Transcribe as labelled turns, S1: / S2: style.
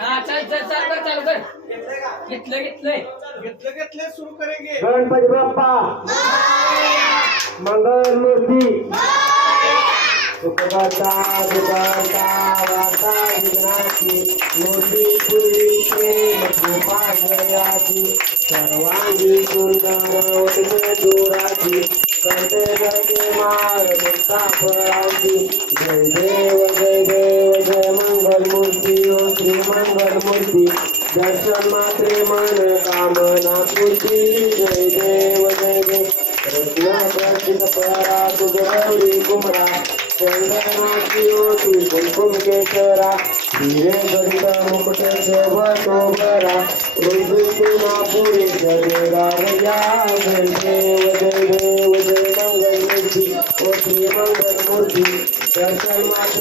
S1: हा चल चल चल कर चालू कर घेतलं घेतलंय.
S2: घेतलं घेतलं सुरू करेंगे.
S3: गणपती बाप्पा. मंगल मूर्ती. सुखवता दुखवता वार्ता विघ्नाची मूर्ती पूर्वी प्रेम कृपा जयाची सर्वांगी दुराची जगे माळ मुक्ता फळाची जय जय जय मूर्ती ओ श्री मंगल मूर्ती दर्शन मात्रे मन कामना पूर्ती। जय देव जय देव। रत्ना कृष्ण परा तुझी कुमरा चंदनाची ओटी कुमकुम केसरा। हिरे गंध मुकुट शोभतो बरा रुद्रुना पुरी जगेरा या जय देव जय देव जय मंगल मूर्ती ओ श्री मंगल मूर्ती दर्शन मात्र